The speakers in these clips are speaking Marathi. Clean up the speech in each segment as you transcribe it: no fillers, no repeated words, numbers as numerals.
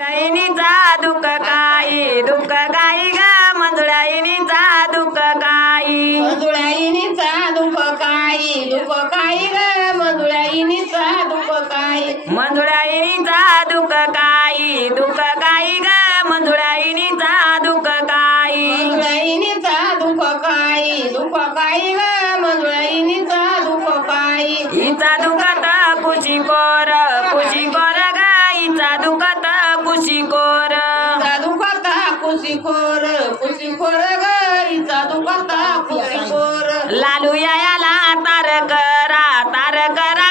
मंजुळाईनीचा दुःख काही दुःख काही ग मंजुळाईनीचा दुःख काही मंजुळाईनीचा दुःख काही दुःख काही ग मंजुळाईनीचा दुःख काही मंजुळाईनीचा दुःख काही दुःख काही ग मंजुळाईनीचा दुःख काही मंजुळाईनीचा दुःख काही दुःख काही ग मंजुळाईनीचा दुःख काही हिचा दुखत कुशी कोर ग हिचा दुखत कुशी कोर दुखता कुशीखोर कुशीखोर ग हिचा दुखता कुशीखोर लालू याला तार करा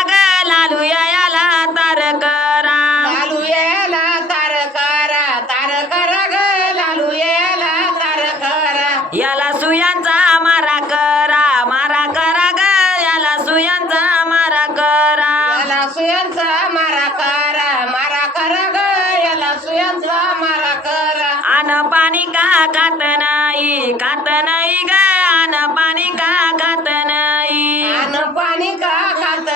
ग लालू याला तार करा लालू याला तार करा ग लालू याला तार करा याला सुयांचा मारा करा ग याला सुयांचा मारा करा याला सुयांचा मारा करा ग याला सुयांचा मारा करा आन पाणी का खात नाही ग आन पाणी का खात नाही आन पाणी का खात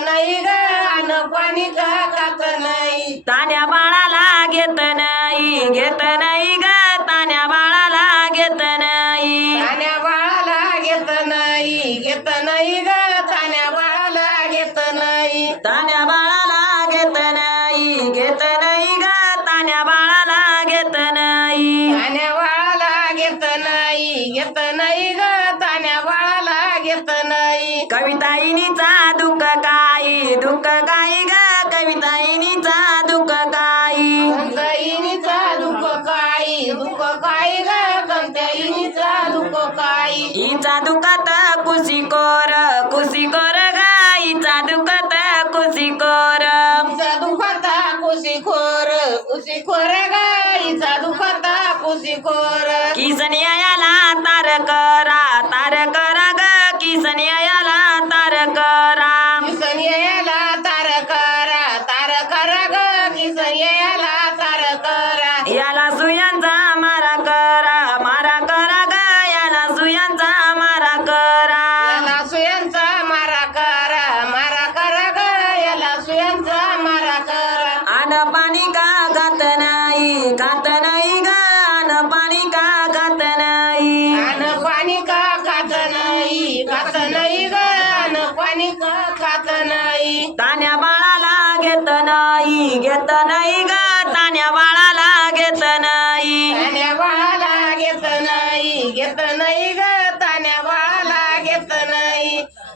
नाही ग आन पाणी का खात नाही तान्या बाळाला घेत नाही ग तान्या बाळाला घेत नाही तान्या बाळाला घेत नाही ग तान्या बाळाला घेत नाही तान्या बाळाला घेत नाही ग तान्या बाळाला घेत नाही तान्या बाळाला घेत नाही ग तान्या बाळाला घेत नाही कविताईनीचा दुःख काही ग कविताईनीचा दुःख काही कंताईनीचा दुःख काही ग कंताईनीचा दुःख काही हिचा दुखत कुशी कोर ग हिचा दुखत कुशी कोर हिचा दुखता कुशीखोर ग हिचा दुखता कुशीखोर किसनियाला तार करा ग किसनियाला तार करा किसन याला तार करा ग किसन याला तार करा याला सुयांचा मारा करा ग याला सुयांचा मारा करा याला सुयांचा मारा करा ग याला सुयांचा मारा करा आन पाणी का खात नाही ग आन पाणी का खात नाही आन पाणी का खात नाही ग आन पाणी का खात नाही तान्या बाळाला घेत नाही ग तान्या बाळाला घेत नाही तान्या बाळाला घेत नाही ग